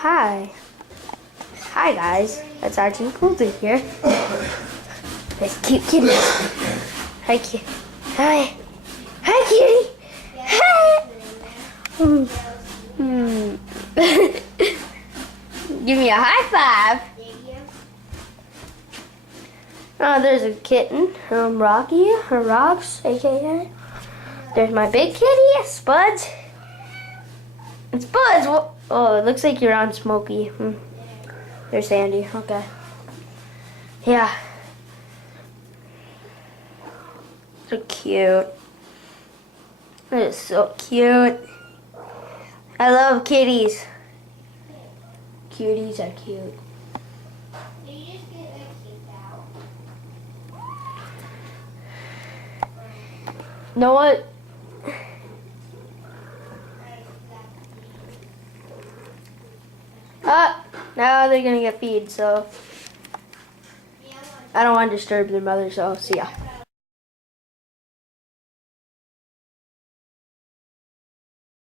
Hi. Hi guys, it's Archie Coulter here. This cute kitty. Hi kitty. Hi. Hi kitty. Hi. Give me a high five. Oh, there's a kitten, Rocky, or Rocks, aka. There's my big kitty, Spuds. It's Spuds. Oh, it looks like you're on Smokey. There's Sandy. Okay. Yeah. So cute. It is so cute. I love kitties. Cuties are cute. Know what? Now they're gonna get feed, so I don't want to disturb their mother, so see ya.